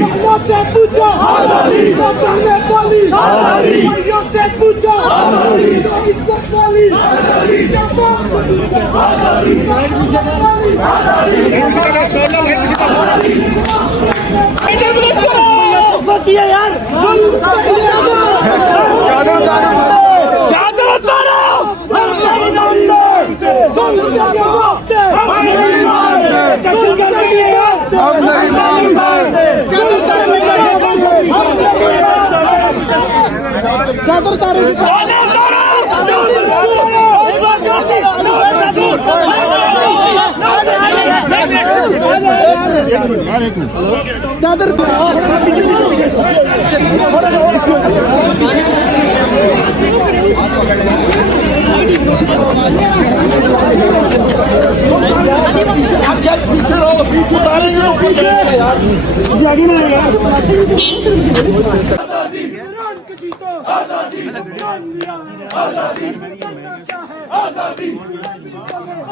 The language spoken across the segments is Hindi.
मामा से पूछो पहले बोली भाइयों से पूछो इज्जत वाली यार चादर पीछे रहो उतारेंगे यार आगे ना यार आजादी आजादी आजादी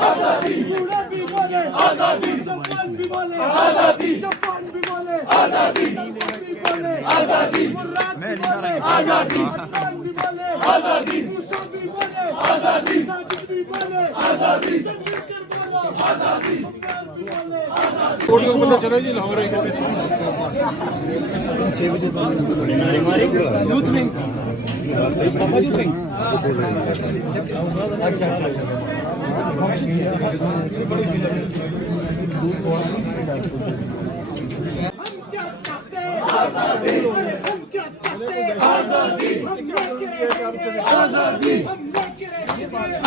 आजादी भी बोले आजादी जापान भी बोले आजादी जापान भी बोले आजादी भी बोले आजादी मुराद भी बोले आजादी पाकिस्तान भी बोले आजादी मूसा भी बोले आजादी साजिद भी बोले आजादी संगीत बोले आजादी भी बोले आजादी कोड लोग पता चलो जी लाहौर है 6 बजे यूथ विंग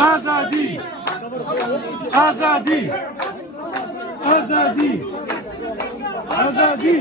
आजादी आजादी आजादी आजादी